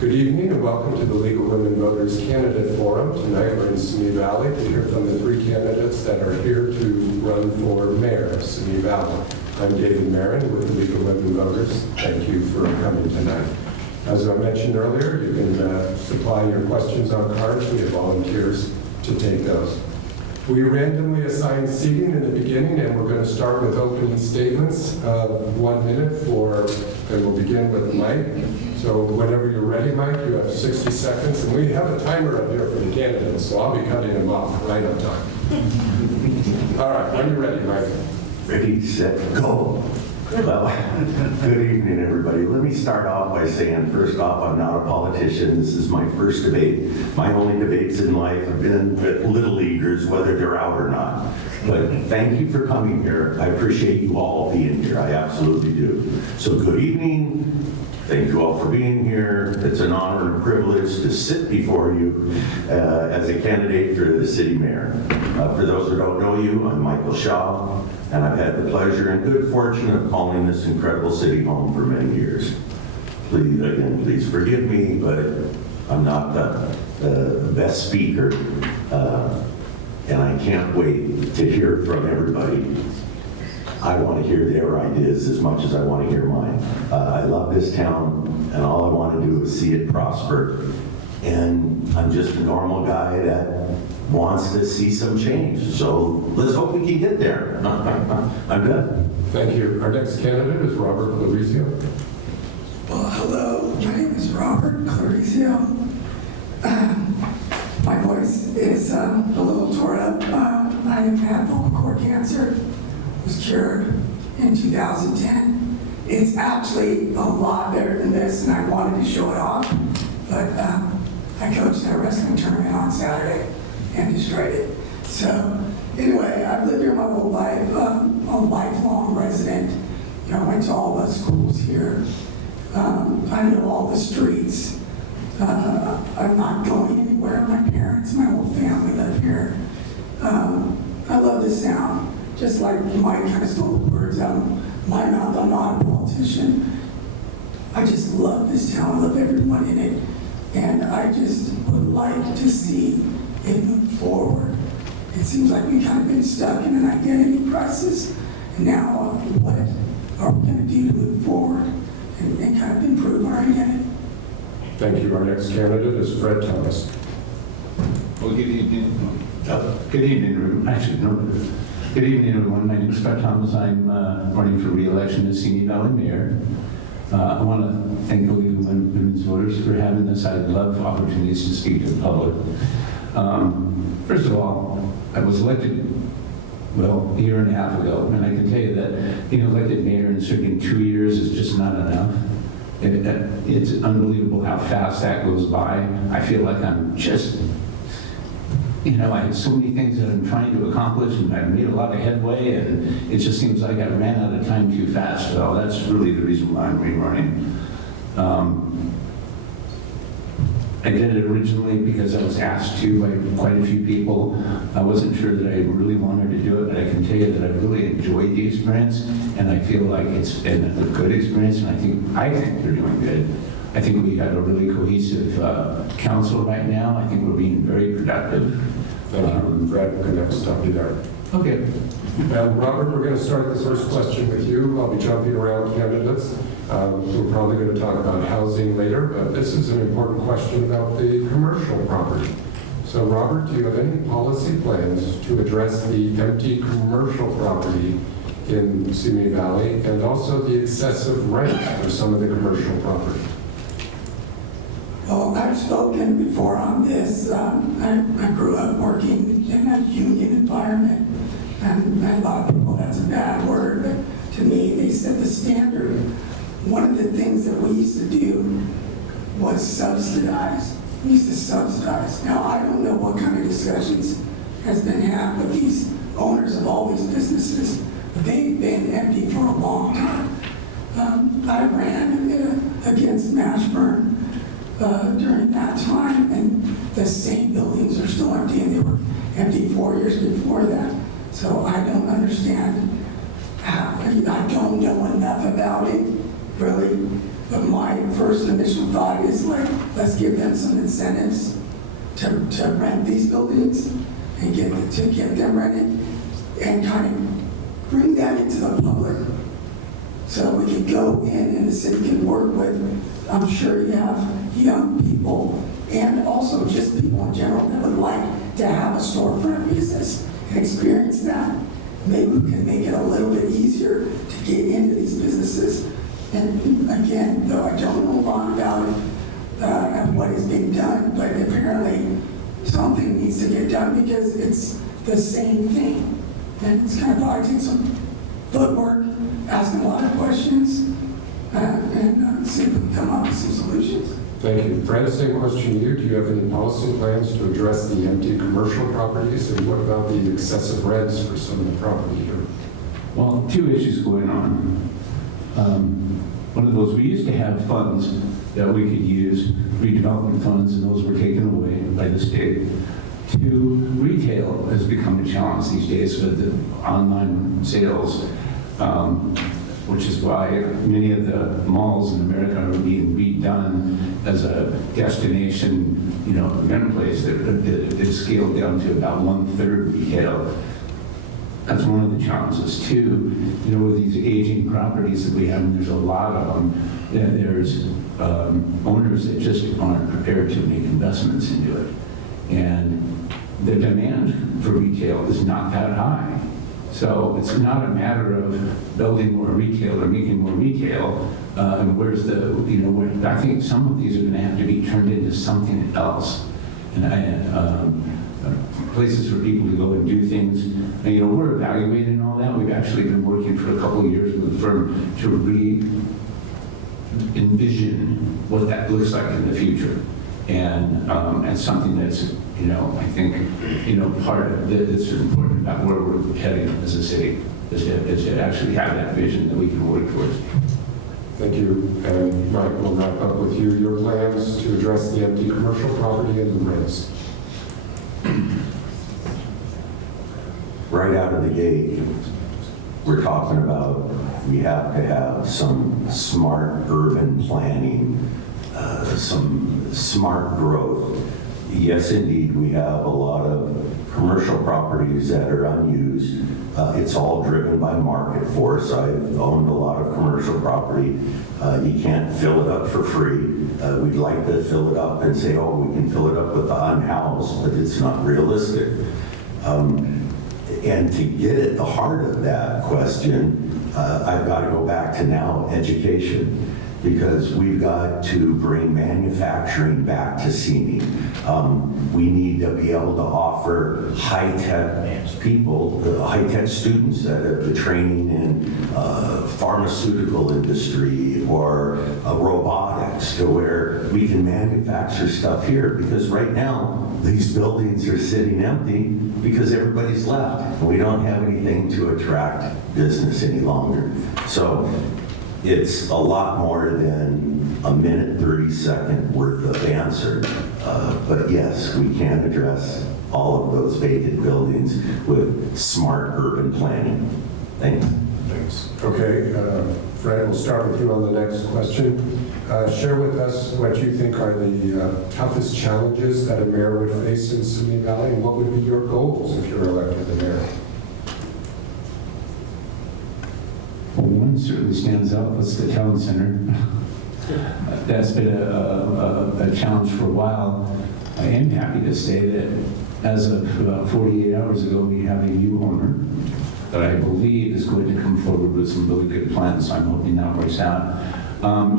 Good evening and welcome to the League of Women Voters Candidate Forum. Tonight we're in Simi Valley to hear from the three candidates that are here to run for mayor of Simi Valley. I'm David Marin with the League of Women Voters. Thank you for coming tonight. As I mentioned earlier, you can supply your questions on cards. We have volunteers to take those. We randomly assign seating in the beginning, and we're going to start with opening statements. 1 minute and we'll begin with Mike. So whenever you're ready, Mike, you have 60 seconds. And we have a timer up here for the candidates, so I'll be cutting them off right on time. All right, when you're ready, Mike. Ready, set, go. Well, good evening, everybody. Let me start off by saying, first off, I'm not a politician. This is my first debate. My only debates in life have been with Little Leaguers, whether they're out or not. But thank you for coming here. I appreciate you all being here. I absolutely do. So good evening. Thank you all for being here. It's an honor and privilege to sit before you as a candidate for the city mayor. For those who don't know you, I'm Michael Shaw, and I've had the pleasure and good fortune of calling this incredible city home for many years. Please forgive me, but I'm not the best speaker, and I can't wait to hear from everybody. I want to hear their ideas as much as I want to hear mine. I love this town, and all I want to do is see it prosper. And I'm just a normal guy that wants to see some change. So let's hope we can get there. I'm done. Thank you. Our next candidate is Robert Clarizio. Well, hello. My name is Robert Clarizio. My voice is a little torn up. I have had vocal cord cancer. Was cured in 2010. It's actually a lot better than this, and I wanted to show it off, but I coached at a wrestling tournament on Saturday and destroyed it. So anyway, I've lived here my whole life. I'm a lifelong resident. You know, I went to all the schools here. I know all the streets. I'm not going anywhere. My parents, my whole family live here. I love this town. Just like Mike kind of stole the words out of my mouth, I'm not a politician. I just love this town. I love everyone in it. And I just would like to see it move forward. It seems like we've kind of been stuck in an identity crisis. And now what are we going to do to move forward and kind of improve our identity? Thank you. Our next candidate is Fred Thomas. Well, good evening. Good evening, actually, no. Good evening, everyone. My name is Fred Thomas. I'm running for re-election as Simi Valley Mayor. I want to thank the League of Women's Voters for having this. I love opportunities to speak to the public. First of all, I was elected, well, a year and a half ago, and I can tell you that being elected mayor in serving 2 years is just not enough. It's unbelievable how fast that goes by. I feel like I'm just, I have so many things that I'm trying to accomplish, and I've made a lot of headway, and it just seems like I ran out of time too fast. So that's really the reason why I'm rerunning. I did it originally because I was asked to by quite a few people. I wasn't sure that I really wanted to do it, but I can tell you that I've really enjoyed the experience, and I feel like it's been a good experience, and I think they're doing good. I think we have a really cohesive council right now. I think we're being very productive. Thank you, Fred. We're going to have to stop you there. Okay. Robert, we're going to start the first question with you. I'll be jumping around candidates. We're probably going to talk about housing later, but this is an important question about the commercial property. So, Robert, do you have any policy plans to address the empty commercial property in Simi Valley and also the excessive rent for some of the commercial property? Well, I've spoken before on this. I grew up working in a union environment, and a lot of people, that's a bad word, but to me, they set the standard. One of the things that we used to do was subsidize. We used to subsidize. Now, I don't know what kind of discussions has been had with these owners of all these businesses, but they've been empty for a long time. I ran against Mashburn during that time, and the same buildings are still empty, and they were empty 4 years before that. So I don't understand how, I don't know enough about it, really. But my first initial thought is like, let's give them some incentives to rent these buildings and get them rented and kind of bring that into the public. So we can go in and the city can work with, I'm sure you have young people and also just people in general that would like to have a storefront business and experience that. Maybe we can make it a little bit easier to get into these businesses. And again, though I don't know a lot about it and what is being done, but apparently something needs to get done because it's the same thing. And it's kind of projecting some footwork, asking a lot of questions, and see if we can come up with some solutions. Thank you. Fred, same question to you. Do you have any policy plans to address the empty commercial properties? And what about the excessive rents for some of the property here? Well, two issues going on. One of those, we used to have funds that we could use, redevelopment funds, and those were taken away by the state. Two, retail has become a challenge these days with the online sales, which is why many of the malls in America are being redone as a destination, event place that is scaled down to about 1/3 retail. That's one of the challenges. Two, with these aging properties that we have, and there's a lot of them, there's owners that just aren't prepared to make investments into it. And the demand for retail is not that high. So it's not a matter of building more retail or making more retail. And where's I think some of these are going to have to be turned into something else. And places for people to go and do things. And, we're evaluating all that. We've actually been working for a couple of years with the firm to envision what that looks like in the future. And something that's, I think, part of that's important about where we're heading as a city is to actually have that vision that we can work towards. Thank you. And Mike, we'll wrap up with you. Your plans to address the empty commercial property and the rents. Right out of the gate, we're talking about we have to have some smart urban planning, some smart growth. Yes, indeed, we have a lot of commercial properties that are unused. It's all driven by market force. I've owned a lot of commercial property. You can't fill it up for free. We'd like to fill it up and say, oh, we can fill it up with the unhoused, but it's not realistic. And to get at the heart of that question, I've got to go back to now education, because we've got to bring manufacturing back to Simi. We need to be able to offer high-tech people, high-tech students that have the training in pharmaceutical industry or robotics, to where we can manufacture stuff here. Because right now, these buildings are sitting empty because everybody's left. And we don't have anything to attract business any longer. So it's a lot more than a minute, 30-second worth of answer. But yes, we can address all of those vacant buildings with smart urban planning. Thanks. Thanks. Okay, Fred, we'll start with you on the next question. Share with us what you think are the toughest challenges that a mayor would face in Simi Valley, and what would be your goals if you're elected the mayor? Well, one certainly stands out. That's the town center. That's been a challenge for a while. I am happy to say that as of about 48 hours ago, we have a new owner that I believe is going to come forward with some really good plans. So I'm hoping that works out.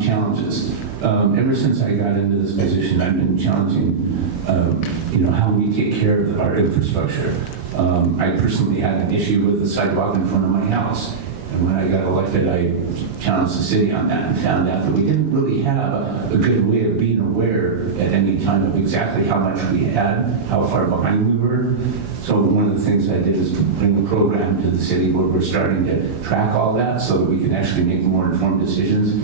Challenges. Ever since I got into this position, I've been challenging, how we take care of our infrastructure. I personally had an issue with the sidewalk in front of my house. And when I got elected, I challenged the city on that and found out that we didn't really have a good way of being aware at any time of exactly how much we had, how far behind we were. So one of the things I did is bring a program to the city where we're starting to track all that so that we can actually make more informed decisions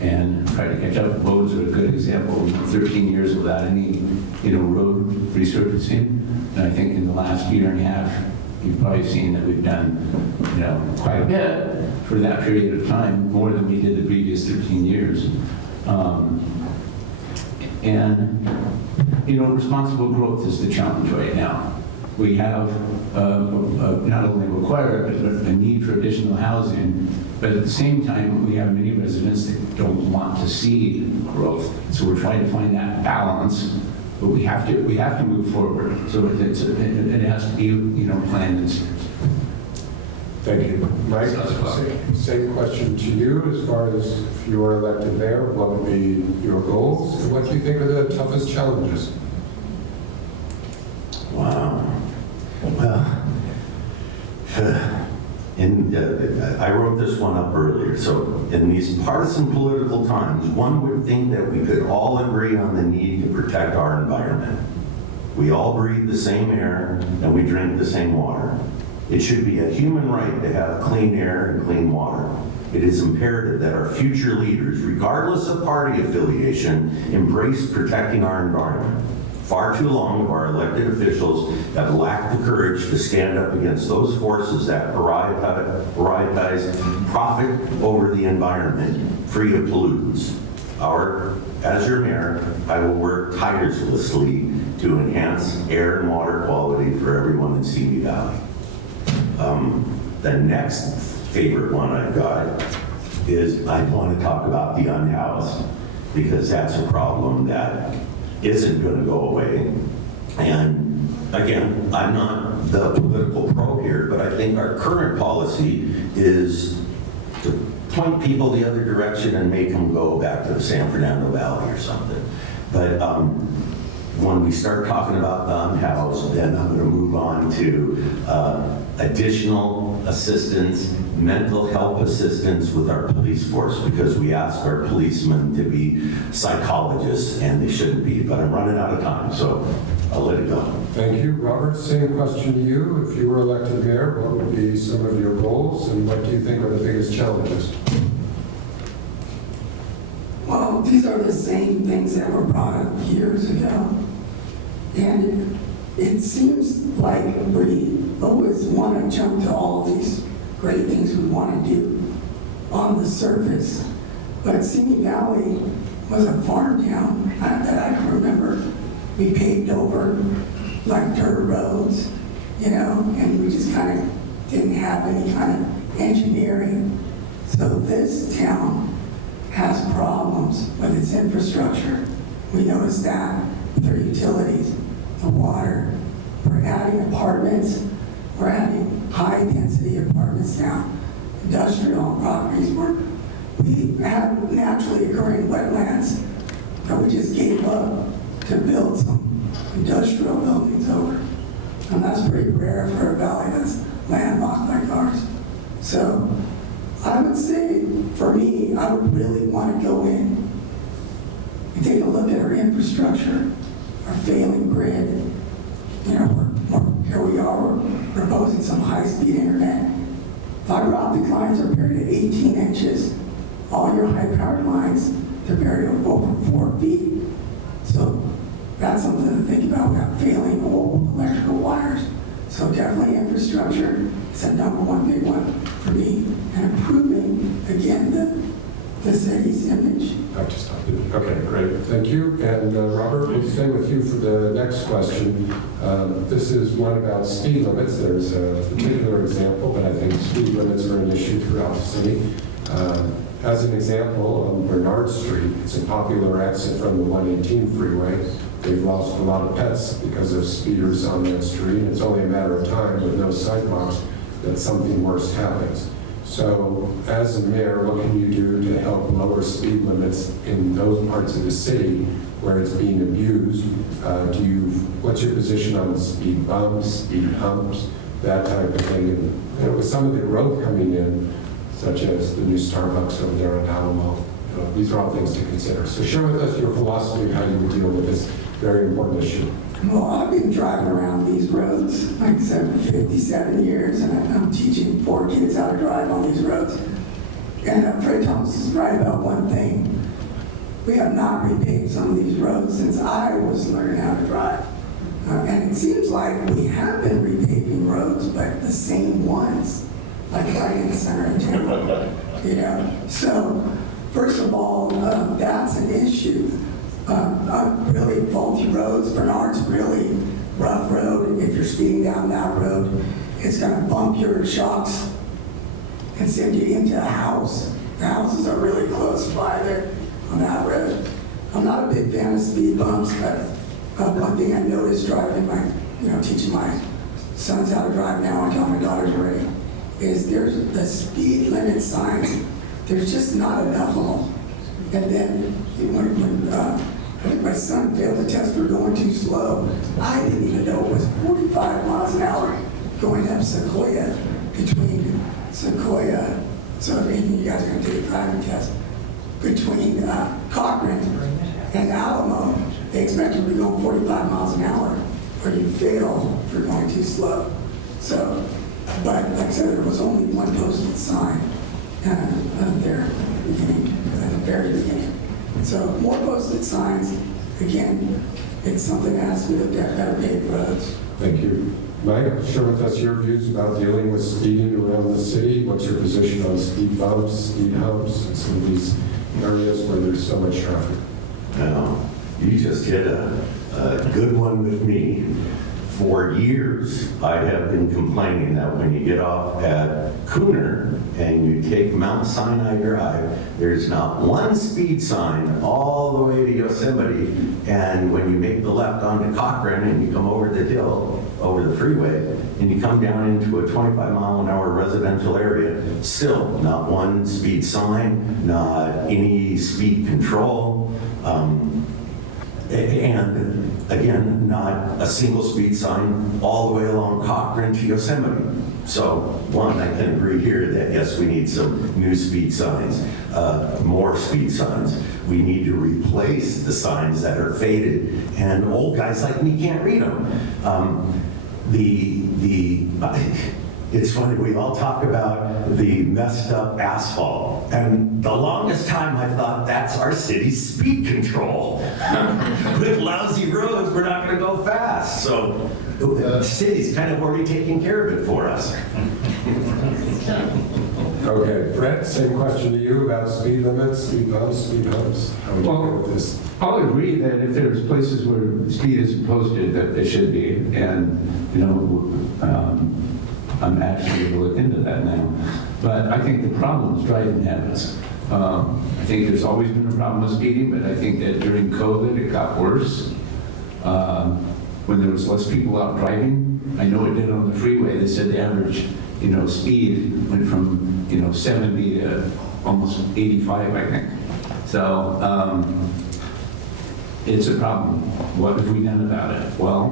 and try to catch up. Roads are a good example. 13 years without any, road resurfacing. And I think in the last year and a half, you've probably seen that we've done, quite a bit for that period of time, more than we did the previous 13 years. And, responsible growth is the challenge right now. We have not only require but a need for additional housing, but at the same time, we have many residents that don't want to see growth. So we're trying to find that balance, but we have to move forward. So it has to be, planned and serious. Thank you. Mike, same question to you. As far as if you were elected mayor, what would be your goals? And what do you think are the toughest challenges? Wow. Well, I wrote this one up earlier. So in these partisan political times, one would think that we could all agree on the need to protect our environment. We all breathe the same air and we drink the same water. It should be a human right to have clean air and clean water. It is imperative that our future leaders, regardless of party affiliation, embrace protecting our environment. Far too long of our elected officials have lacked the courage to stand up against those forces that prioritize profit over the environment, free of pollutants. As your mayor, I will work tirelessly to enhance air and water quality for everyone in Simi Valley. The next favorite one I've got is I want to talk about the unhoused, because that's a problem that isn't going to go away. And again, I'm not the political pro here, but I think our current policy is to point people the other direction and make them go back to the San Fernando Valley or something. But when we start talking about the unhoused, then I'm going to move on to additional assistance, mental health assistance with our police force, because we ask our policemen to be psychologists and they shouldn't be. But I'm running out of time, so I'll let it go. Thank you. Robert, same question to you. If you were elected mayor, what would be some of your goals and what do you think are the biggest challenges? Well, these are the same things that were brought up years ago. And it seems like we always want to jump to all these great things we want to do on the surface. But Simi Valley was a farm town that I can remember. We paved over like dirt roads, and we just kind of didn't have any kind of engineering. So this town has problems with its infrastructure. We noticed that with our utilities, the water. We're adding apartments. We're adding high-density apartments now. Industrial properties. We have naturally occurring wetlands that we just gave up to build some industrial buildings over. And that's pretty rare for a valley that's landlocked like ours. So I would say, for me, I would really want to go in and take a look at our infrastructure, our failing grid. Here we are, we're proposing some high-speed internet. Fiber optic lines are buried at 18 inches. All your high-powered lines, they're buried over 4 feet. So that's something to think about. We have failing old electrical wires. So definitely infrastructure is the #1 big one for me. And improving, again, the city's image. I have to stop you. Okay, great. Thank you. And Robert, we'll stay with you for the next question. This is one about speed limits. There's a particular example, but I think speed limits are an issue throughout the city. As an example, on Bernard Street, it's a popular exit from the 118 freeway. They've lost a lot of pets because of speeders on that street. It's only a matter of time with no sidewalks that something worse happens. So as a mayor, what can you do to help lower speed limits in those parts of the city where it's being abused? What's your position on speed bumps, speed humps, that type of thing? And with some of the growth coming in, such as the new Starbucks over there on Alamo, these are all things to consider. So share with us your philosophy of how you would deal with this very important issue. Well, I've been driving around these roads, like I said, for 57 years, and I'm teaching 4 kids how to drive on these roads. And Fred Thomas is right about one thing. We have not repaved some of these roads since I was learning how to drive. And it seems like we have been repaving roads, but the same ones, like right in the center of town. So First of all, that's an issue. Really faulty roads. Bernard's really rough road. If you're speeding down that road, it's going to bump your shocks and send you into a house. The houses are really close by there on that road. I'm not a big fan of speed bumps, but one thing I noticed driving teaching my sons how to drive now, I tell my daughters already, is there's the speed limit signs. There's just not enough of them. And then when I think my son failed the test for going too slow, I didn't even know it was 45 miles an hour going up Sequoia, between Sequoia, so if any of you guys are going to take a driving test, between Cochran and Alamo, they expect you to be going 45 miles an hour, or you fail if you're going too slow. So, but like I said, there was only one posted sign there at the beginning, at the very beginning. So more posted signs. Again, it's something that has to be looked at, better paved roads. Thank you. Mike, share with us your views about dealing with speeding around the city. What's your position on speed bumps, speed humps, and some of these areas where there's so much traffic? Now, you just hit a good one with me. For years, I have been complaining that when you get off at Cooner and you take Mount Sinai Drive, there's not one speed sign all the way to Yosemite, and when you make the left onto Cochran and you come over the hill, over the freeway, and you come down into a 25-mile-an-hour residential area, still not one speed sign, not any speed control. And again, not a single speed sign all the way along Cochran to Yosemite. So one, I can agree here that yes, we need some new speed signs, more speed signs. We need to replace the signs that are faded and old guys like me can't read them. It's funny, we all talk about the messed up asphalt, and the longest time I thought that's our city's speed control. With lousy roads, we're not gonna go fast. So the city's kind of already taking care of it for us. Okay, Fred, same question to you about speed limits, speed bumps, speed humps. How would you Well, deal with this? I'll agree that if there's places where speed isn't posted, that it should be, and, I'm actually going to look into that now. But I think the problem is driving habits. I think there's always been a problem with speeding, but I think that during COVID, it got worse. When there was less people out driving, I know it did on the freeway. They said the average, speed went from, 70 to almost 85, I think. So it's a problem. What have we done about it? Well,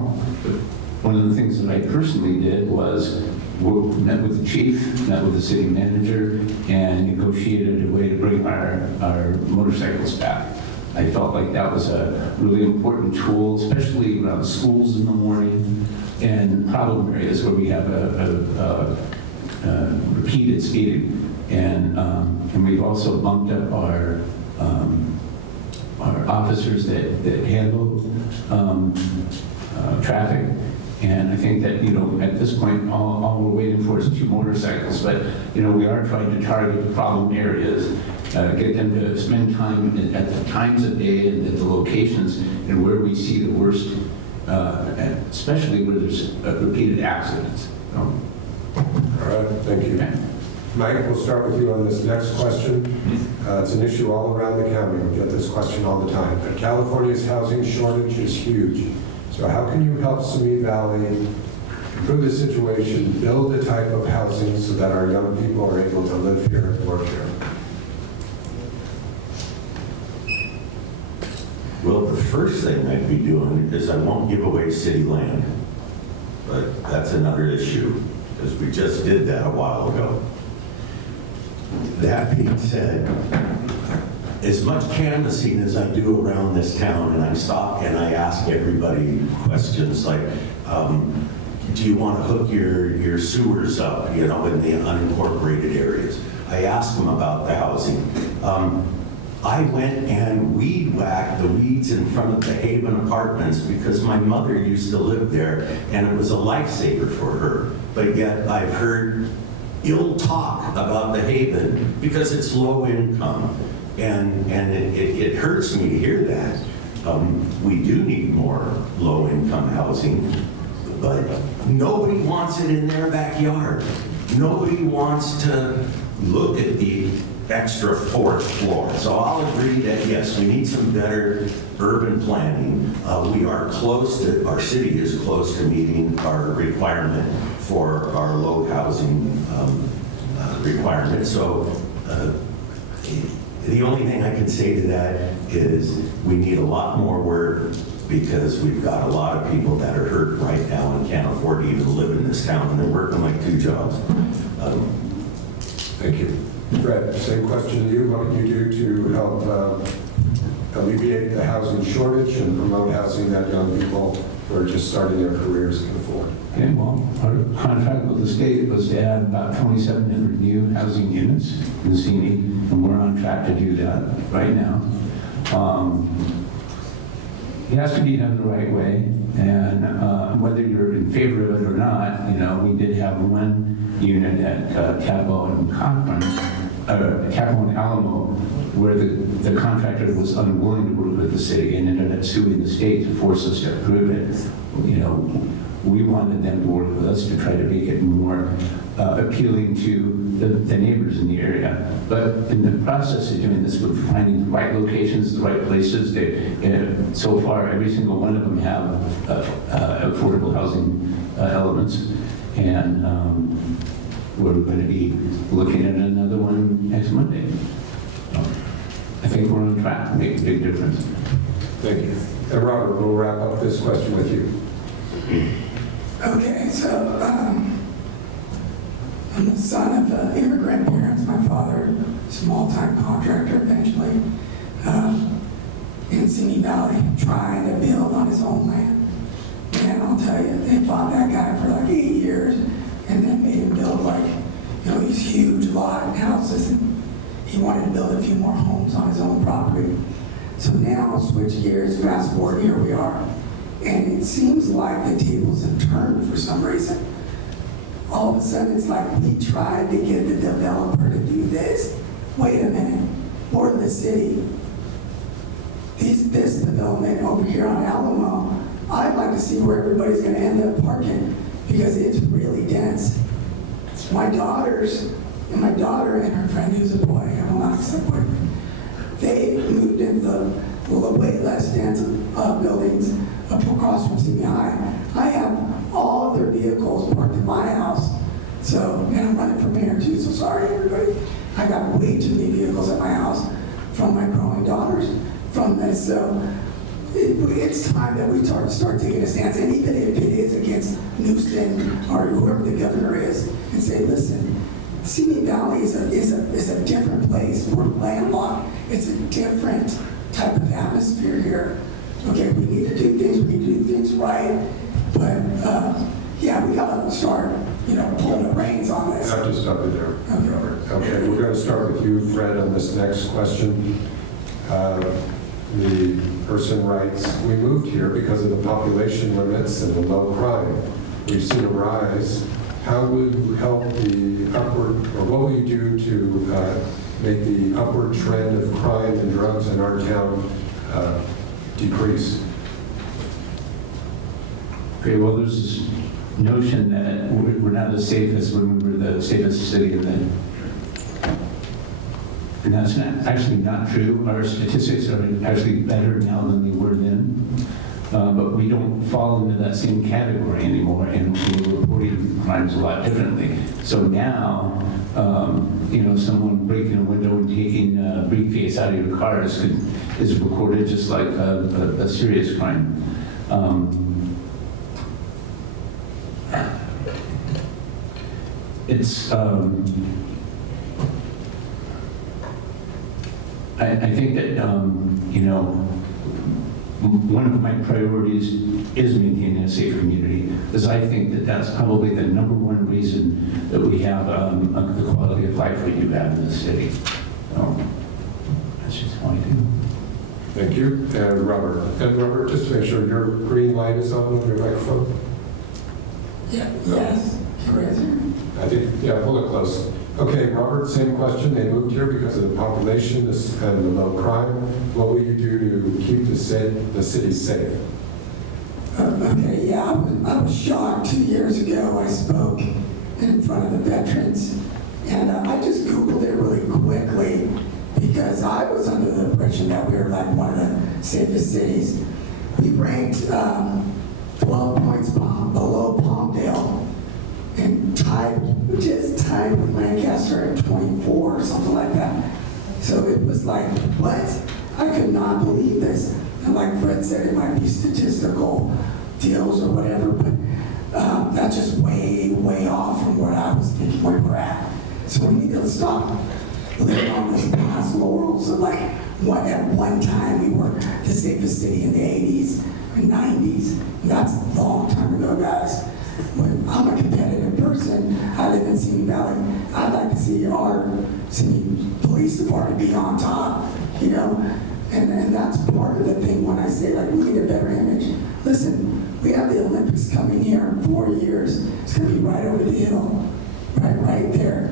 one of the things that I personally did was met with the chief, met with the city manager, and negotiated a way to bring our motorcycles back. I felt like that was a really important tool, especially around schools in the morning and problem areas where we have a repeated speeding. And we've also bumped up our officers that handle traffic. And I think that, at this point, all we're waiting for is 2 motorcycles. But, we are trying to target the problem areas, get them to spend time at the times of day and at the locations and where we see the worst, especially where there's repeated accidents. All right, thank you. Okay. Mike, we'll start with you on this next question. It's an issue all around the county. We get this question all the time. But California's housing shortage is huge. So how can you help Simi Valley improve the situation, build the type of housing so that our young people are able to live here and work here? Well, the first thing I'd be doing is I won't give away city land. But that's another issue, because we just did that a while ago. That being said, as much canvassing as I do around this town, and I stop and I ask everybody questions like, do you want to hook your sewers up, in the unincorporated areas? I ask them about the housing. I went and weed whacked the weeds in front of the Haven Apartments because my mother used to live there and it was a lifesaver for her. But yet I've heard ill talk about the Haven because it's low income. And it hurts me to hear that. We do need more low-income housing, but nobody wants it in their backyard. Nobody wants to look at the extra fourth floor. So I'll agree that, yes, we need some better urban planning. We are close to, our city is close to meeting our requirement for our low housing requirement. So the only thing I can say to that is we need a lot more work, because we've got a lot of people that are hurt right now and can't afford to even live in this town, and they're working like 2 jobs. Thank you. Fred, same question to you. What can you do to help alleviate the housing shortage and promote housing that young people who are just starting their careers can afford? Okay, well, our contract with the state was to add about 2,700 new housing units in Simi, and we're on track to do that right now. It has to be done the right way, and whether you're in favor of it or not, you know, we did have one unit at Capo and Cochran, Capo and Alamo, where the contractor was unwilling to work with the city and ended up suing the state to force us to approve it. You know, we wanted them to work with us to try to make it more appealing to the neighbors in the area. But in the process of doing this, we're finding the right locations, the right places. So far, every single one of them have affordable housing elements. And we're going to be looking at another one next Monday. I think we're on track to make a big difference. Thank you. And Robert, we'll wrap up this question with you. Okay, so I'm the son of immigrant parents. My father, small-time contractor eventually, in Simi Valley, trying to build on his own land. And I'll tell you, they fought that guy for like 8 years, and then made him build like, you know, these huge lot houses, and he wanted to build a few more homes on his own property. So now I'll switch gears, fast forward, here we are. And it seems like the tables have turned for some reason. All of a sudden, it's like we tried to get the developer to do this. Wait a minute, we're in the city. This development over here on Alamo, I'd like to see where everybody's gonna end up parking, because it's really dense. My daughter and her friend, who's a boy, I will not accept boyfriend, they moved into the way less dense buildings up across from Simi High. I have all their vehicles parked in my house. So, and I'm running for mayor too, so sorry everybody. I got way too many vehicles at my house from my growing daughters from this. So it's time that we start taking a stance, and even if it is against Newsom or whoever the governor is, and say, listen, Simi Valley is a different place. We're landlocked. It's a different type of atmosphere here. Okay, we need to do things. We need to do things right. But yeah, we gotta start, you know, pulling the reins on this. I have to stop you there, Robert. Okay, we're going to start with you, Fred, on this next question. The person writes, we moved here because of the population limits and the low crime. We've seen a rise. How will you help the upward, or what will you do to make the upward trend of crime and drugs in our town decrease? Okay, well, there's this notion that we're not the safest when we were the safest city in the. And that's actually not true. Our statistics are actually better now than they were then. But we don't fall into that same category anymore, and we're reporting crimes a lot differently. So now, you know, someone breaking a window and taking a briefcase out of your car is recorded just like a serious crime. It's I think that, you know, one of my priorities is maintaining a safe community, because I think that that's probably the number one reason that we have the quality of life that you have in the city. So that's just how I feel. Thank you. And Robert. And Robert, just to make sure your green light is on with your microphone. Yeah, yes. I think, yeah, pull it close. Okay, Robert, same question. They moved here because of the population and the low crime. What will you do to keep the city safe? Okay, yeah, I was shocked 2 years ago. I spoke in front of the veterans, and I just Googled it really quickly because I was under the impression that we were like one of the safest cities. We ranked 12 points below Palmdale and just tied with Lancaster at 24 or something like that. So it was like, what? I could not believe this. And like Fred said, it might be statistical deals or whatever, but that's just way, way off from what I was thinking we were at. So we need to stop living on this past laurels of like, what at one time we were the safest city in the 80s and 90s. And that's a long time ago, guys. When I'm a competitive person, I live in Simi Valley. I'd like to see our Simi Police Department be on top, you know? And that's part of the thing when I say, like, we need a better image. Listen, we have the Olympics coming here in 4 years. It's going to be right over the hill, right there.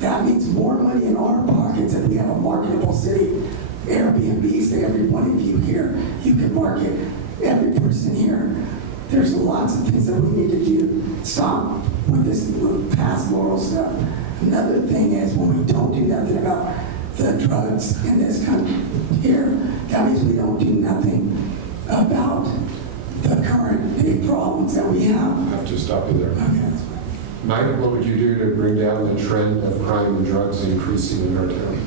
That means more money in our pockets if we have a marketable city. Airbnbs to every one of you here. You can market every person here. There's lots of things that we need to do. Stop with this past laurel stuff. Another thing is when we don't do nothing about the drugs in this country here, that means we don't do nothing about the current big problems that we have. I have to stop you there. Okay. Mike, what would you do to bring down the trend of crime and drugs increasing in our town?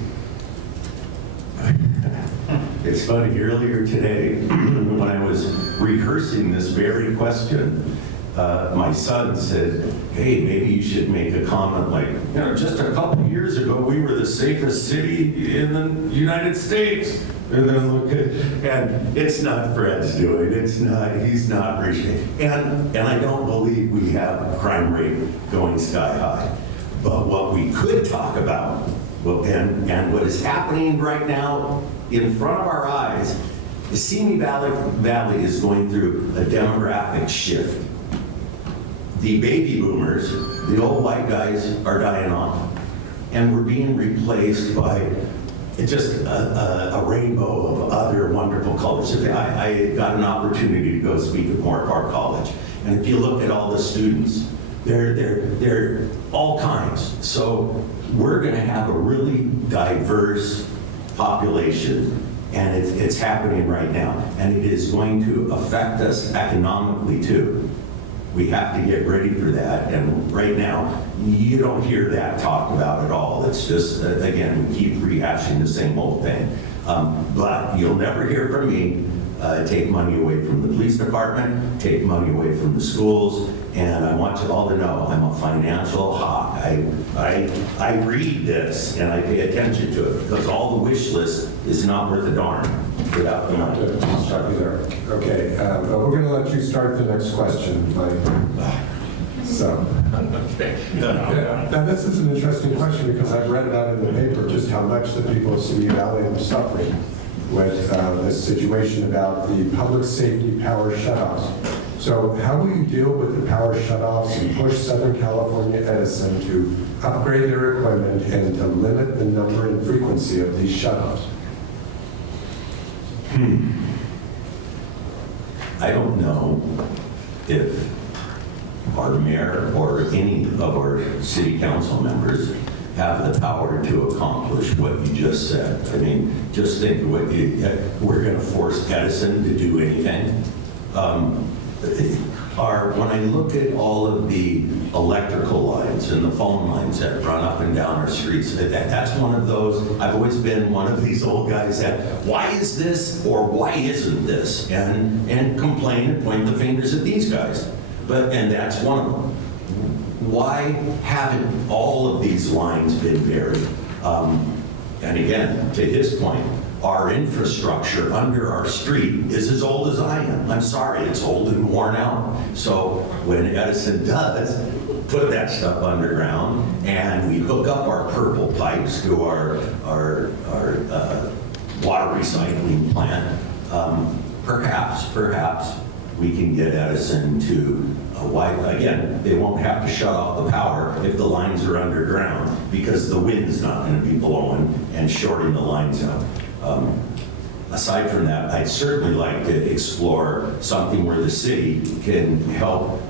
It's funny, earlier today, when I was rehearsing this very question, my son said, hey, maybe you should make a comment like, you know, just a couple of years ago, we were the safest city in the United States. And then look at, and it's not Fred's doing, he's not reaching. And I don't believe we have a crime rate going sky high. But what we could talk about, well, and what is happening right now in front of our eyes, the Simi Valley is going through a demographic shift. The baby boomers, the old white guys, are dying off, and we're being replaced by just a rainbow of other wonderful colors. I got an opportunity to go speak at Moore Park College, and if you look at all the students, they're all kinds. So we're going to have a really diverse population, and it's happening right now, and it is going to affect us economically too. We have to get ready for that, and right now, you don't hear that talked about at all. It's just, again, we keep rehashing the same old thing. But you'll never hear from me take money away from the police department, take money away from the schools, and I want you all to know I'm a financial hawk. I read this and I pay attention to it because all the wish list is not worth a darn without the money. I'll stop you there. Okay, but we're going to let you start the next question, Mike. So, now this is an interesting question because I've read about in the paper just how much the people of Simi Valley are suffering with this situation about the public safety power shutoffs. So how will you deal with the power shutoffs and push Southern California Edison to upgrade their equipment and to limit the number and frequency of these shutoffs? I don't know if our mayor or any of our city council members have the power to accomplish what you just said. I mean, just think of what we're going to force Edison to do anything. When I look at all of the electrical lines and the phone lines that run up and down our streets, that's one of those. I've always been one of these old guys that, why is this or why isn't this? And complain and point the fingers at these guys. And that's one of them. Why haven't all of these lines been buried? And again, to his point, our infrastructure under our street is as old as I am. I'm sorry, it's old and worn out. So when Edison does put that stuff underground and we hook up our purple pipes to our water recycling plant, perhaps we can get Edison to again, they won't have to shut off the power if the lines are underground because the wind's not going to be blowing and shorting the lines out. Aside from that, I'd certainly like to explore something where the city can help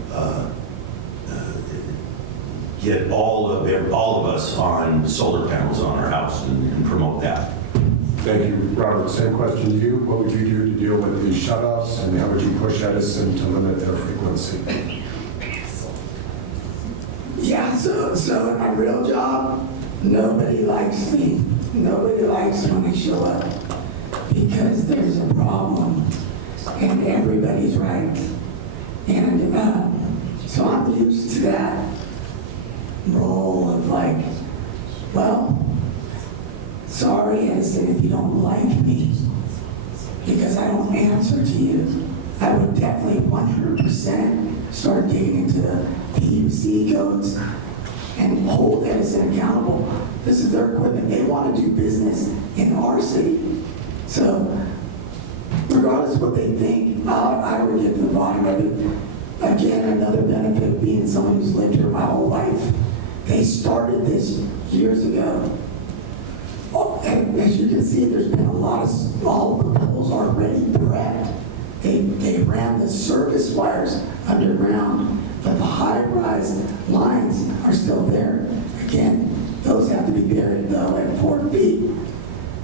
get all of us on solar panels on our house and promote that. Thank you, Robert. Same question to you. What would you do to deal with these shutoffs, and how would you push Edison to limit their frequency? Yeah, so in my real job, nobody likes me. Nobody likes when I show up because there's a problem and everybody's right. And so I'm used to that role of like, well, sorry, Edison, if you don't like me, because I don't answer to you. I would definitely 100% start digging into the PUC codes and hold Edison accountable. This is their equipment. They want to do business in our city. So regardless of what they think, I would get to the bottom of it. Again, another benefit of being someone who's lived here my whole life. They started this years ago. And as you can see, there's been a lot of small poles already prepped. They ran the service wires underground, but the high-rise lines are still there. Again, those have to be buried though at 4 feet.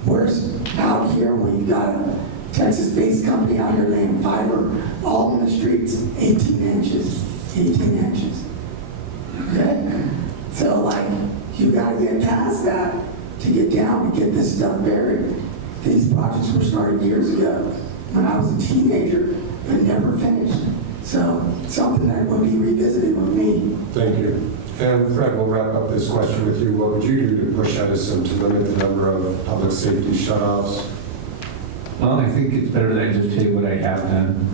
Whereas out here, we've got a Texas-based company out here laying fiber all in the streets, 18 inches, 18 inches. Okay? So like, you gotta get past that to get down and get this stuff buried. These projects were started years ago when I was a teenager, but never finished. So something that will be revisited with me. Thank you. And Fred, we'll wrap up this question with you. What would you do to push Edison to limit the number of public safety shutoffs? Well, I think it's better that I just tell you what I have done.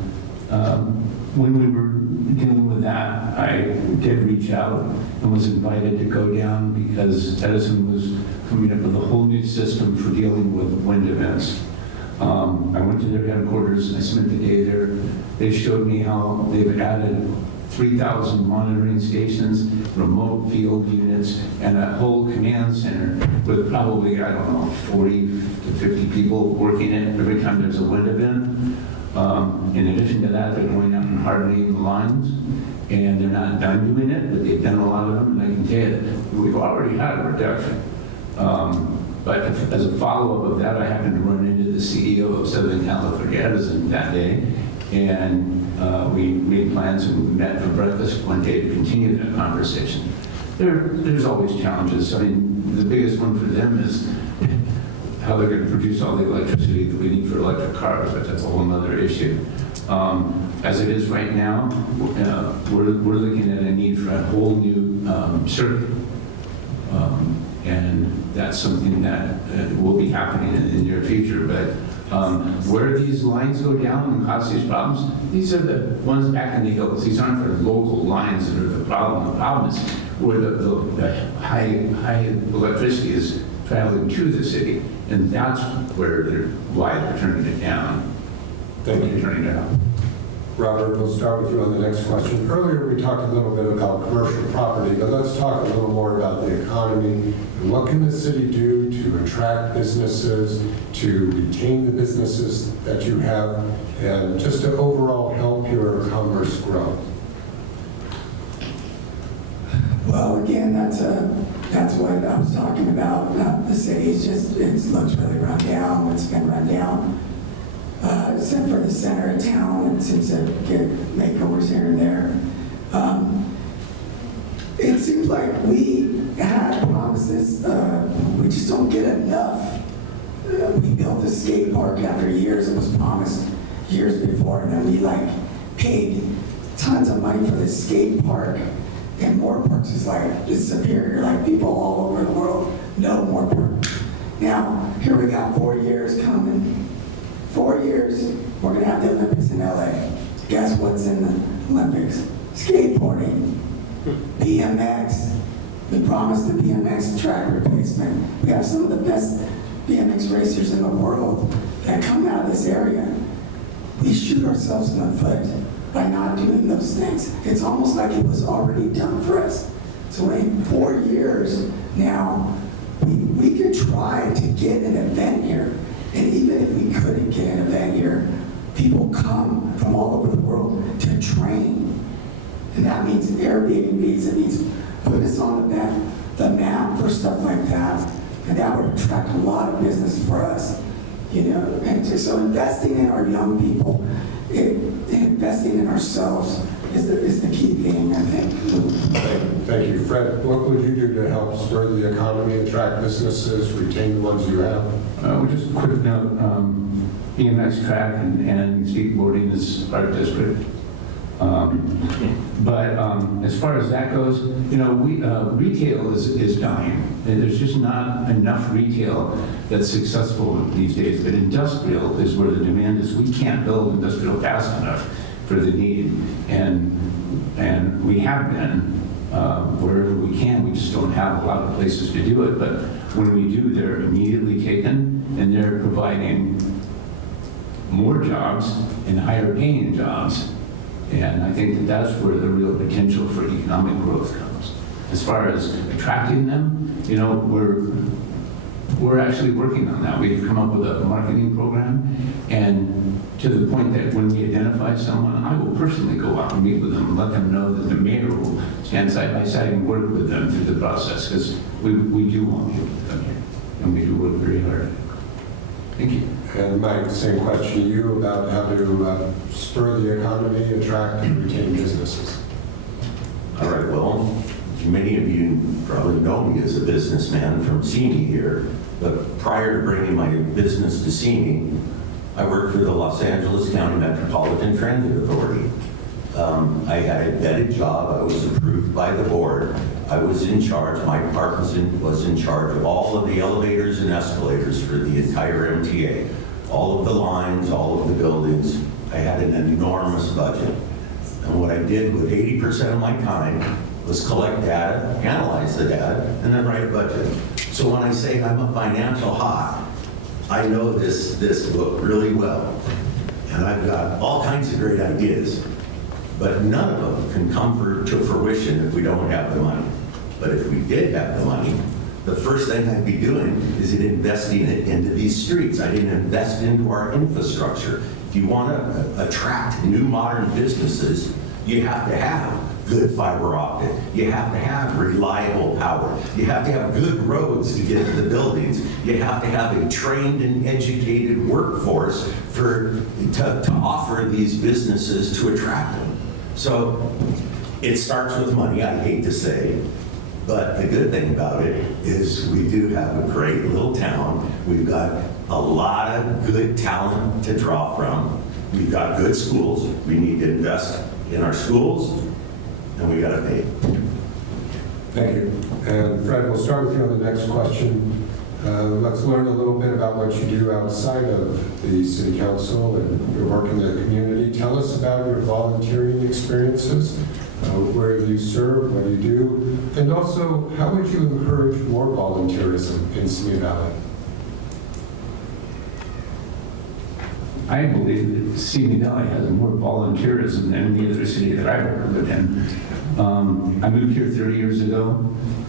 When we were dealing with that, I did reach out and was invited to go down because Edison was coming up with a whole new system for dealing with wind events. I went to their headquarters and I spent the day there. They showed me how they've added 3,000 monitoring stations, remote field units, and a whole command center with probably, I don't know, 40 to 50 people working in it every time there's a wind event. In addition to that, they're going out and hardening the lines, and they're not done doing it, but they've done a lot of them, and I can tell you that we've already had a reduction. But as a follow-up of that, I happened to run into the CEO of Southern California Edison that day, and we made plans and we met for breakfast one day to continue that conversation. There's always challenges. I mean, the biggest one for them is how they're going to produce all the electricity that we need for electric cars, but that's a whole other issue. As it is right now, we're looking at a need for a whole new circuit. And that's something that will be happening in the near future. But where these lines go down and cause these problems, these are the ones back in the hills. These aren't the local lines that are the problem. The problem is where the high electricity is traveling to the city, and that's why they're turning it down. Thank you. Turning it up. Robert, we'll start with you on the next question. Earlier, we talked a little bit about commercial property, but let's talk a little more about the economy. And what can the city do to attract businesses, to retain the businesses that you have, and just to overall help your commerce grow? Well, again, that's what I was talking about. The city's just, it looks really run down. It's been run down. Except for the center of town, and seems to get makeovers here and there. It seems like we had promises, we just don't get enough. We built a skate park after years, it was promised years before, and then we paid tons of money for this skate park, and more parks is it's superior. People all over the world know more parks. Now, here we got 4 years coming. 4 years, we're gonna have the Olympics in LA. Guess what's in the Olympics? Skateboarding, BMX. We promised the BMX track replacement. We have some of the best BMX racers in the world that come out of this area. We shoot ourselves in the foot by not doing those things. It's almost like it was already done for us. So in 4 years now, we could try to get an event here. And even if we couldn't get an event here, people come from all over the world to train. And that means Airbnbs, it means putting us on the map for stuff like that. And that would attract a lot of business for us. You know, and so investing in our young people, investing in ourselves is the key thing, I think. Thank you. Fred, what would you do to help spur the economy, attract businesses, retain the ones you have? Well, just a quick note, BMX track and skateboarding is art district. But as far as that goes, you know, retail is dying. And there's just not enough retail that's successful these days. But industrial is where the demand is. We can't build industrial fast enough for the need, and we have been wherever we can. We just don't have a lot of places to do it. But when we do, they're immediately taken, and they're providing more jobs and higher paying jobs. And I think that that's where the real potential for economic growth comes. As far as attracting them, you know, we're actually working on that. We've come up with a marketing program, and to the point that when we identify someone, I will personally go out and meet with them and let them know that the mayor will stand side by side and work with them through the process, because we do want people to come here, and we do work very hard. Thank you. And Mike, same question to you about how to spur the economy, attract and retain businesses. All right, well, many of you probably know me as a businessman from Simi here, but prior to bringing my business to Simi, I worked for the Los Angeles County Metropolitan Transit Authority. I had a vetted job. I was approved by the board. I was in charge, my department was in charge of all of the elevators and escalators for the entire MTA. All of the lines, all of the buildings. I had an enormous budget. And what I did with 80% of my time was collect data, analyze the data, and then write a budget. So when I say I'm a financial hawk, I know this book really well. And I've got all kinds of great ideas, but none of them can come to fruition if we don't have the money. But if we did have the money, the first thing I'd be doing is investing it into these streets. I'd invest into our infrastructure. If you want to attract new modern businesses, you have to have good fiber optic. You have to have reliable power. You have to have good roads to get to the buildings. You have to have a trained and educated workforce to offer these businesses to attract them. So it starts with money, I hate to say. But the good thing about it is we do have a great little town. We've got a lot of good talent to draw from. We've got good schools. We need to invest in our schools, and we got to pay. Thank you. And Fred, we'll start with you on the next question. Let's learn a little bit about what you do outside of the city council and your work in the community. Tell us about your volunteering experiences. Where you serve, what you do, and also how would you encourage more volunteerism in Simi Valley? I believe that Simi Valley has more volunteerism than any other city that I've ever lived in. I moved here 30 years ago,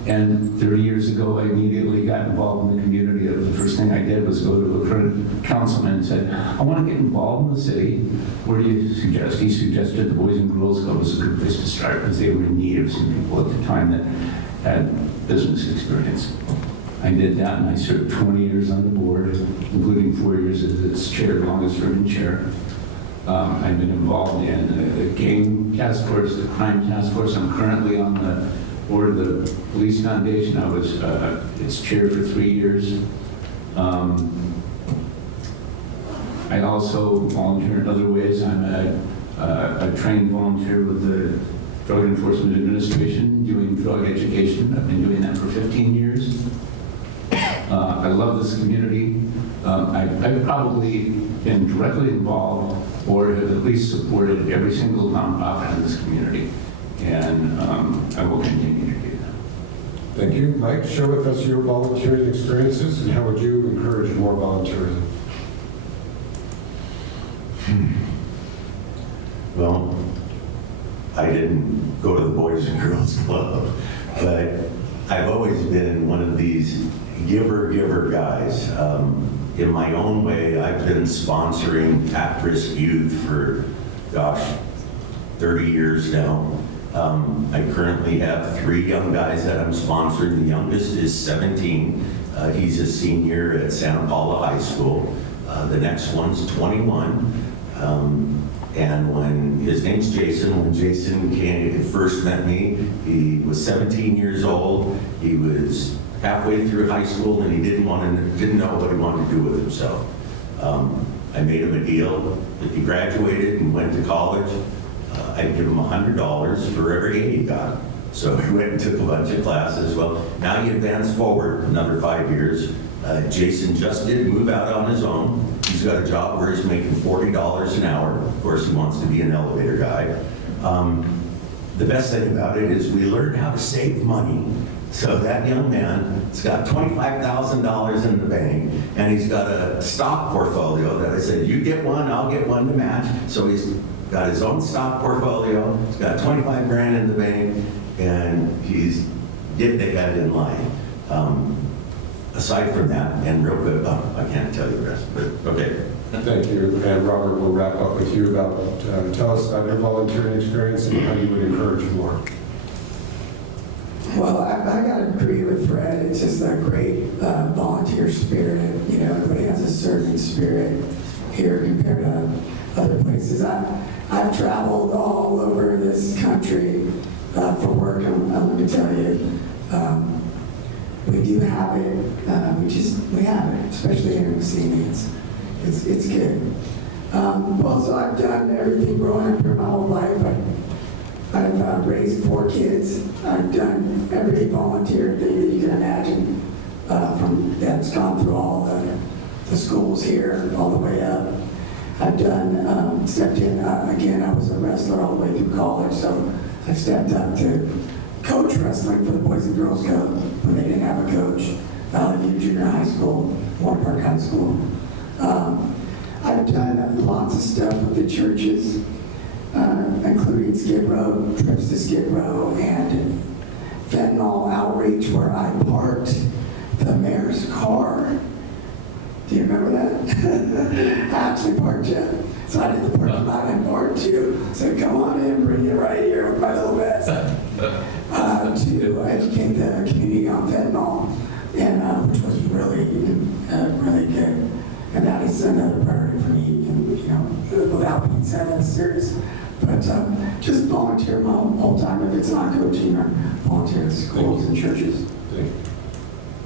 and 30 years ago I immediately got involved in the community. The first thing I did was go to a current councilman and said, I want to get involved in the city. What do you suggest? He suggested the Boys and Girls Club was a good place to start because they were in need of some people at the time that had business experience. I did that, and I served 20 years on the board, including 4 years as its chair, longest serving chair. I've been involved in the gang task force, the crime task force. I'm currently on the board of the police foundation. I was its chair for 3 years. I also volunteer in other ways. I'm a trained volunteer with the Drug Enforcement Administration doing drug education. I've been doing that for 15 years. I love this community. I've probably been directly involved or have at least supported every single nonprofit in this community. And I will continue to do that. Thank you. Mike, share with us your volunteering experiences and how would you encourage more volunteerism? Well, I didn't go to the Boys and Girls Club, but I've always been one of these giver guys. In my own way, I've been sponsoring at-risk youth for, gosh, 30 years now. I currently have 3 young guys that I'm sponsoring. The youngest is 17. He's a senior at Santa Paula High School. The next one's 21. And when his name's Jason, when Jason first met me, he was 17 years old. He was halfway through high school, and he didn't know what he wanted to do with himself. I made him a deal. If he graduated and went to college, I'd give him $100 for every A he got. So he went and took a bunch of classes. Well, now you advance forward another 5 years. Jason just did move out on his own. He's got a job where he's making $40 an hour. Of course, he wants to be an elevator guy. The best thing about it is we learned how to save money. So that young man has got $25,000 in the bank, and he's got a stock portfolio that I said, you get one, I'll get one to match. So he's got his own stock portfolio, he's got 25 grand in the bank, and he's getting ahead in life. Aside from that, and real quick, I can't tell you the rest, but okay. Thank you. And Robert, we'll wrap up with you about, tell us about your volunteering experience and how you would encourage more. Well, I got to agree with Fred. It's just a great volunteer spirit. You know, everybody has a certain spirit here compared to other places. I've traveled all over this country for work. I'm going to tell you, we do have it. We have it, especially here in Simi. It's good. Well, so I've done everything growing up here my whole life. I've raised 4 kids. I've done every volunteer thing that you can imagine. That's gone through all the schools here, all the way up. I've done, stepped in, again, I was a wrestler all the way through college, so I stepped up to coach wrestling for the Boys and Girls Club when they didn't have a coach. Valley View Junior High School, Warren Park High School. I've done lots of stuff with the churches, including Skid Row, trips to Skid Row, and fentanyl outreach where I parked the mayor's car. Do you remember that? I actually parked you. So I did the parking lot and parked you. So come on in, bring it right here with my little vest. To educate the community on fentanyl, and which was really good. And that is another priority for me, and, you know, without being said, that's serious. But just volunteer my whole time if it's not coaching, or volunteer at schools and churches. Thank you.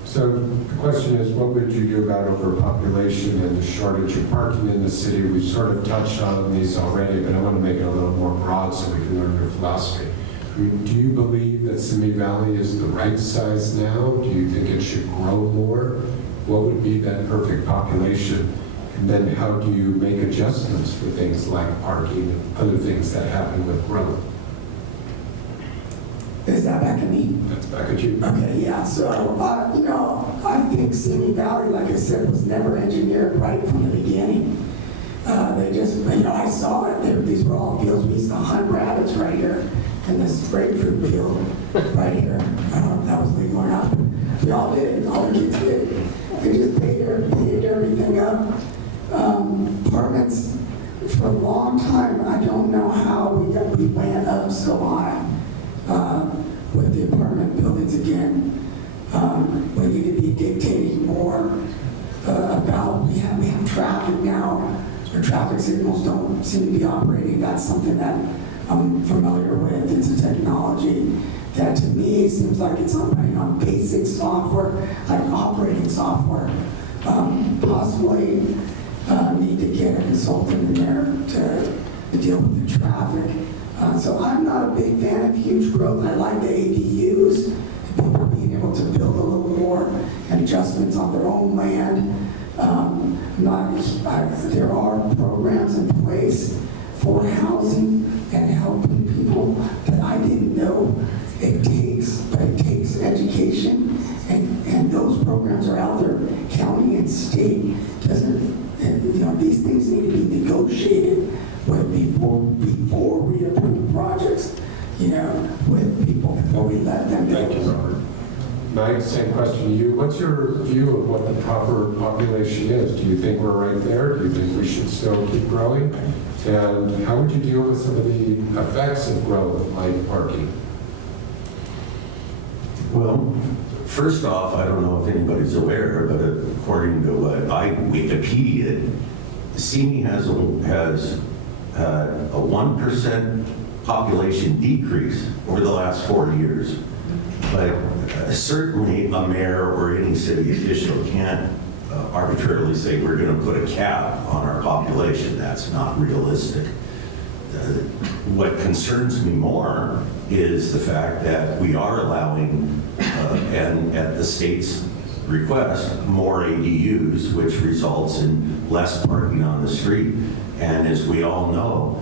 So the question is, what would you do about overpopulation and the shortage of parking in the city? We've sort of touched on these already, but I want to make it a little more broad so we can learn your philosophy. I mean, do you believe that Simi Valley is the right size now? Do you think it should grow more? What would be that perfect population? And then how do you make adjustments for things like parking and other things that happen with growth? Is that back at me? That's back at you. Okay, yeah, so, you know, I think Simi Valley, like I said, was never engineered right from the beginning. They just, you know, I saw it. These were all fields. We used to hunt rabbits right here in this grapefruit field right here. I don't know if that was legal or not, but we all did it. All the kids did it. They just paved everything up. Apartments, for a long time, I don't know how we went up so high with the apartment buildings again. We need to be dictating more about, we have traffic now. Our traffic signals don't seem to be operating. That's something that I'm familiar with. It's a technology that to me seems like it's on basic software, like operating software. Possibly need to get a consultant in there to deal with the traffic. So I'm not a big fan of huge growth. I like the ADUs, people being able to build a little more and adjustments on their own land. There are programs in place for housing and helping people that I didn't know it takes education, and those programs are out there. County and state these things need to be negotiated with before we approve projects. with people before we let them Thank you, build. Robert. Mike, same question to you. What's your view of what the proper population is? Do you think we're right there? Do you think we should still keep growing? And how would you deal with some of the effects of growth, like parking? Well, first off, I don't know if anybody's aware, but according to what Wikipedia, Simi has had a 1% population decrease over the last 4 years. But certainly a mayor or any city official can't arbitrarily say we're going to put a cap on our population. That's not realistic. What concerns me more is the fact that we are allowing, and at the state's request, more ADUs, which results in less parking on the street. And as we all know,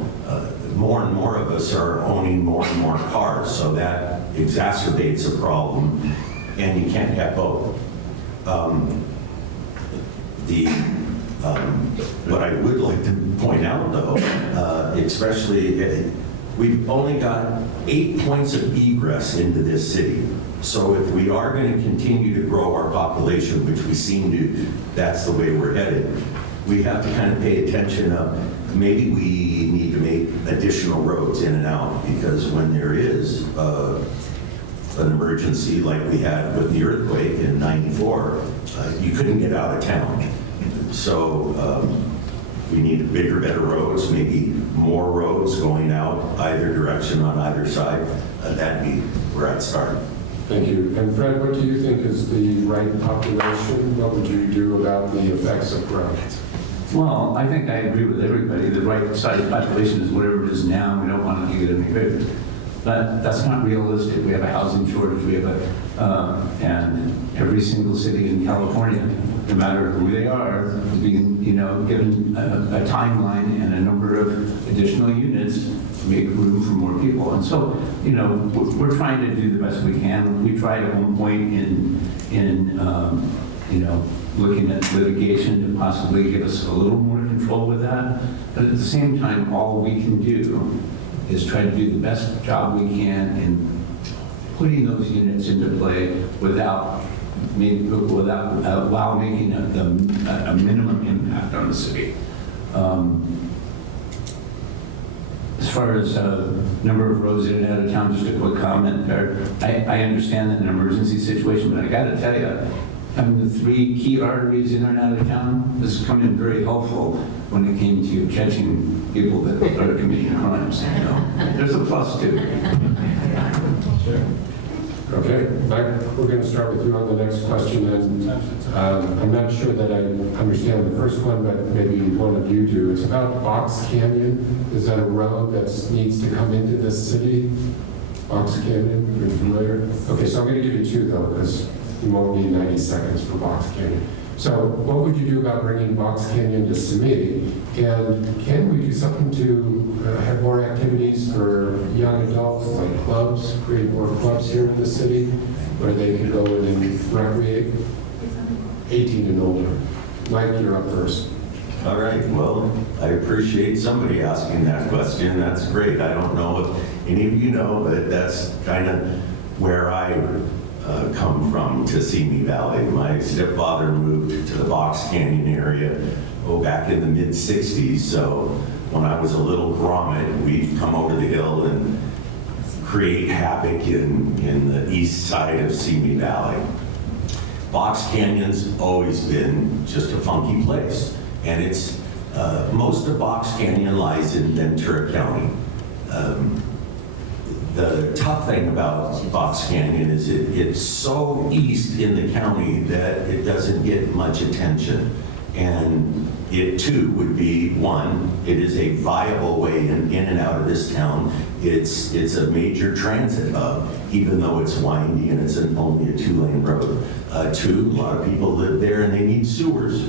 more and more of us are owning more and more cars, so that exacerbates a problem, and you can't have both. What I would like to point out, though, especially, we've only got 8 points of egress into this city. So if we are going to continue to grow our population, which we seem to, that's the way we're headed, we have to kind of pay attention of maybe we need to make additional roads in and out, because when there is an emergency like we had with the earthquake in '94, you couldn't get out of town. So we need bigger, better roads, maybe more roads going out either direction on either side. That'd be where I'd start. Thank you. And Fred, what do you think is the right population? What would you do about the effects of growth? Well, I think I agree with everybody. The right size population is whatever it is now. We don't want to get any bigger. But that's not realistic. We have a housing shortage. We have and every single city in California, no matter who they are, is being, given a timeline and a number of additional units to make room for more people. And so, we're trying to do the best we can. We tried at one point in looking at litigation to possibly give us a little more control with that. But at the same time, all we can do is try to do the best job we can in putting those units into play while making a minimum impact on the city. As far as number of roads in and out of town, just a quick comment there. I understand that in an emergency situation, but I got to tell you, having the 3 key arteries in and out of town, this has come in very helpful when it came to catching people that are committing crimes. There's a plus too. Okay, Mike, we're going to start with you on the next question. And I'm not sure that I understand the first one, but maybe one of you do. It's about Box Canyon. Is that a road that needs to come into this city? Box Canyon, you're familiar? Okay, so I'm going to give you 2 though, because you won't need 90 seconds for Box Canyon. So what would you do about bringing Box Canyon to Simi? And can we do something to have more activities for young adults, like clubs, create more clubs here in the city where they can go in and recreate? 18 and older. Mike, you're up first. All right, well, I appreciate somebody asking that question. That's great. I don't know if any of you know, but that's kind of where I come from to Simi Valley. My stepfather moved to the Box Canyon area, back in the mid-'60s. So when I was a little grommet, we'd come over the hill and create havoc in the east side of Simi Valley. Box Canyon's always been just a funky place. And it's, most of Box Canyon lies in Ventura County. The tough thing about Box Canyon is it's so east in the county that it doesn't get much attention. And it too would be, one, it is a viable way in and out of this town. It's a major transit hub, even though it's windy and it's only a 2-lane road. 2, a lot of people live there and they need sewers.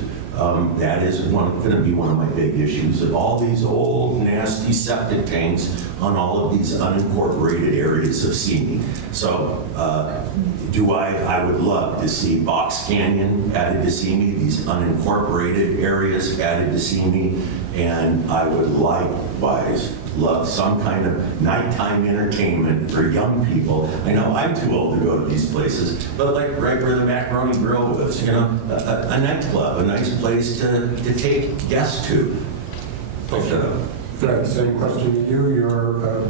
That is going to be one of my big issues of all these old nasty septic tanks on all of these unincorporated areas of Simi. So I would love to see Box Canyon added to Simi, these unincorporated areas added to Simi, and I would likewise love some kind of nighttime entertainment for young people. I know I'm too old to go to these places, but like right where the Macaroni Grill was, you know, a nightclub, a nice place to take guests to. Fred, same question to you. Your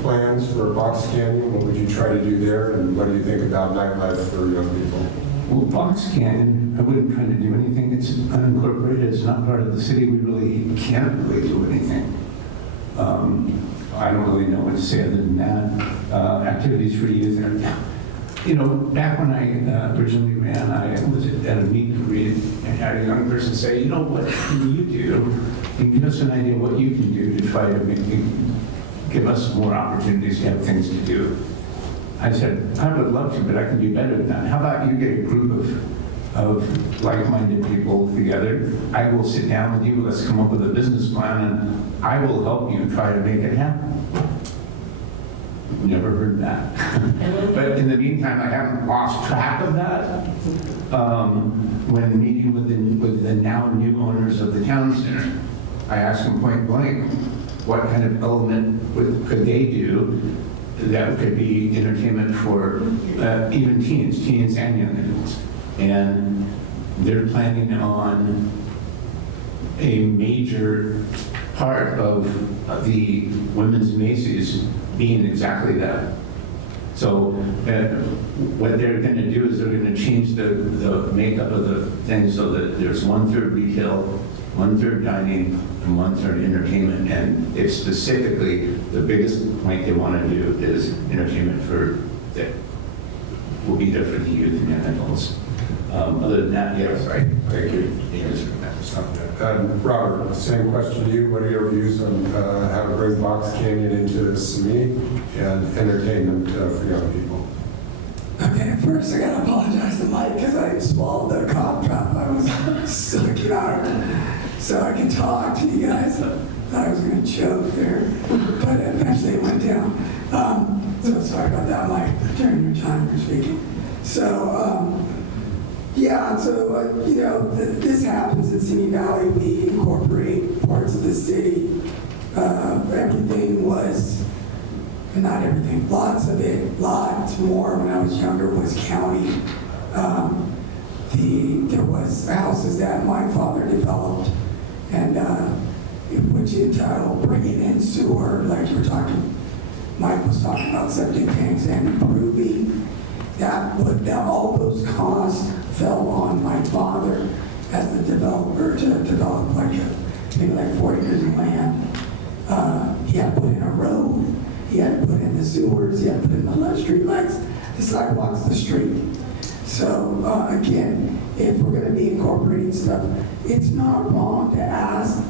plans for Box Canyon, what would you try to do there, and what do you think about nightlife for young people? Well, Box Canyon, I wouldn't try to do anything. It's unincorporated. It's not part of the city. We really can't really do anything. I don't really know what to say other than that. Activities for youth. You know, back when I originally ran, I was at a meet and greet and had a young person say, you know, what can you do? And give us an idea what you can do to try to give us more opportunities to have things to do. I said, I would love to, but I can do better than that. How about you get a group of like-minded people together? I will sit down with you, let's come up with a business plan, and I will help you try to make it happen. Never heard that. But in the meantime, I haven't lost track of that. When meeting with the now new owners of the town center, I asked them point blank, what kind of element could they do that could be entertainment for even teens and young adults. And they're planning on a major part of the women's Macy's being exactly that. So what they're going to do is they're going to change the makeup of the thing so that there's 1/3 retail, 1/3 dining, and 1/3 entertainment. And if specifically the biggest point they want to do is entertainment that will be there for the youth and young adults. Other than that, yes, Thank you. Robert, same question to you. What are your views on how to bring Box Canyon into Simi and entertainment for young people? Okay, first I gotta apologize to Mike because I swallowed the cough drop. I was sucking on it so I can talk to you guys. Thought I was gonna choke there, but eventually it went down. So sorry about that, Mike, during your time for speaking. So, yeah, so, you know, this happens in Simi Valley. We incorporate parts of the city. Everything was, not everything, lots of it, lots more when I was younger was county. There was houses that my father developed, and which entitled bringing in sewer, like you were talking, Mike was talking about septic tanks and improving. All those costs fell on my father as the developer to develop maybe 4 acres of land. He had to put in a road, he had to put in the sewers, he had to put in the street lights, the sidewalks, the street. So again, if we're going to be incorporating stuff, it's not wrong to ask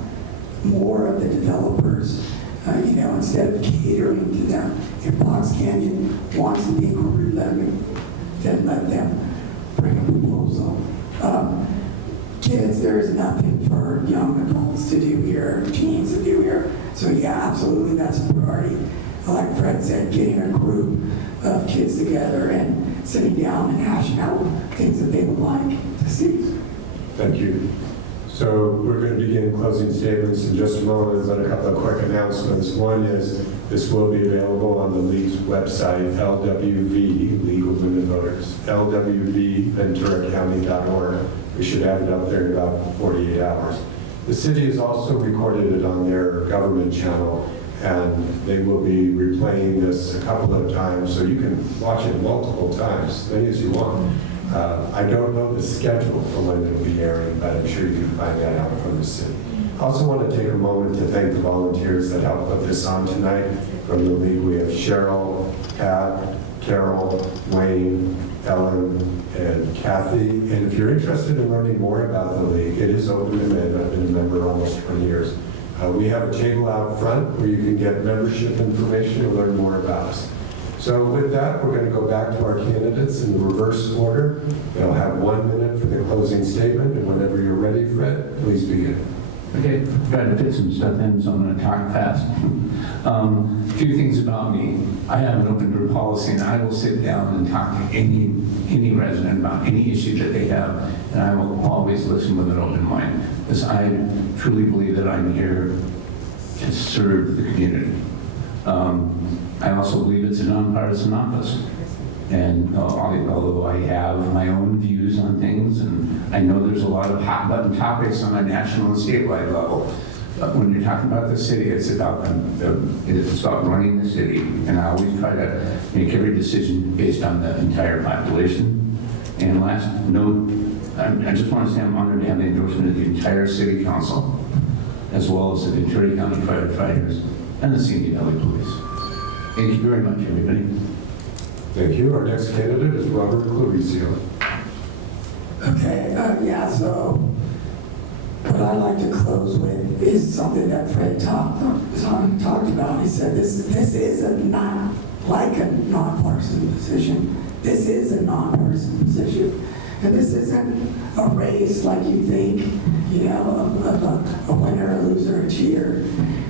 more of the developers, you know, instead of catering to them. If Box Canyon wants to be incorporated, then let them bring a proposal. Kids, there is nothing for young adults to do here, teens to do here. So yeah, absolutely, that's a priority. Like Fred said, getting a group of kids together and sitting down and hashing out things that they would like to see. Thank you. So we're going to begin closing statements in just a moment, but a couple of quick announcements. One is this will be available on the League's website, LWV, League of Women Voters, LWVVenturaCounty.org. We should have it up there in about 48 hours. The city has also recorded it on their government channel, and they will be replaying this a couple of times, so you can watch it multiple times, as many as you want. I don't know the schedule for when it will be airing, but I'm sure you can find that out from the city. I also want to take a moment to thank the volunteers that helped put this on tonight. From the League, we have Cheryl, Pat, Carol, Wayne, Ellen, and Kathy. And if you're interested in learning more about the League, it is open to men. I've been a member almost 20 years. We have a table out front where you can get membership information and learn more about us. So with that, we're going to go back to our candidates in reverse order. They'll have 1 minute for the closing statement, and whenever you're ready, Fred, please begin. Okay, got to fit some stuff in, so I'm going to talk fast. A few things about me. I have an open door policy, and I will sit down and talk to any resident about any issue that they have, and I will always listen with an open mind, because I truly believe that I'm here to serve the community. I also believe it's a nonpartisan office. And although I have my own views on things, and I know there's a lot of hot button topics on a national and statewide level, but when you're talking about the city, it's about running the city. And I always try to make every decision based on the entire population. And last note, I just want to say I'm honored to have the endorsement of the entire city council, as well as the Ventura County firefighters and the Simi Valley Police. Thank you very much, everybody. Thank you. Our next candidate is Robert Claricio. Okay, yeah, so what I'd like to close with is something that Fred talked about. He said this is not like a nonpartisan position. This is a nonpartisan position. And this isn't a race like you think, you know, of a winner, a loser, a cheater,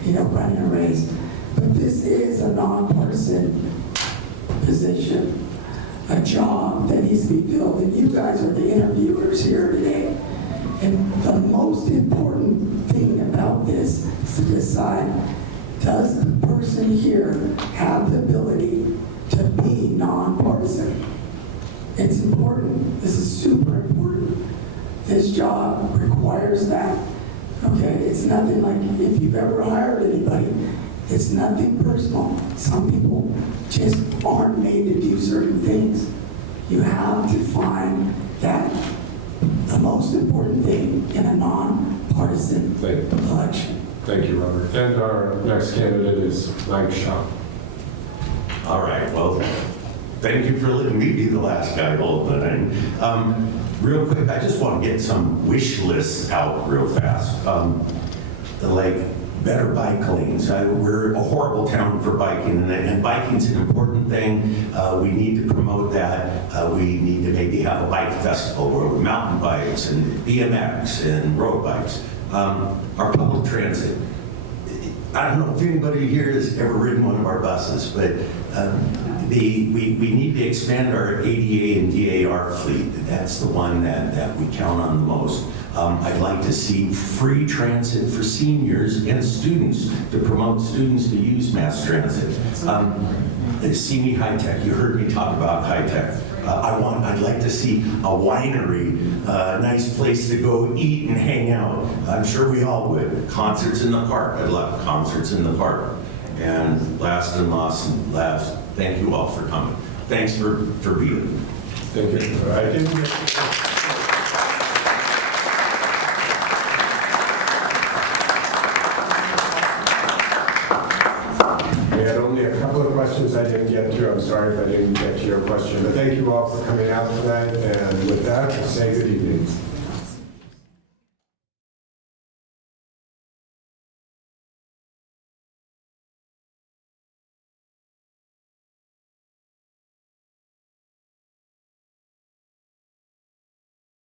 you know, running a race. But this is a nonpartisan position, a job that needs to be filled. And you guys are the interviewers here today. And the most important thing about this is to decide, does the person here have the ability to be nonpartisan? It's important. This is super important. This job requires that. Okay, it's nothing like if you've ever hired anybody, it's nothing personal. Some people just aren't made to do certain things. You have to find that the most important thing in a nonpartisan election. Thank you, Robert. And our next candidate is Mike Shaw. All right, well, thank you for letting me be the last guy holding it. Real quick, I just want to get some wish lists out real fast. Like better bike lanes. We're a horrible town for biking, and biking's an important thing. We need to promote that. We need to maybe have a bike festival where we're mountain bikes and BMX and road bikes. Our public transit. I don't know if anybody here has ever ridden one of our buses, but we need to expand our ADA and DAR fleet. That's the one that we count on the most. I'd like to see free transit for seniors and students to promote students to use mass transit. Simi High Tech, you heard me talk about high tech. I'd like to see a winery, a nice place to go eat and hang out. I'm sure we all would. Concerts in the park. I'd love concerts in the park. And last, thank you all for coming. Thanks for being here. Thank you. I didn't get We had only a couple of questions I didn't get to. I'm sorry if I didn't get to your question, but thank you all for coming out tonight. And with that, say good evening.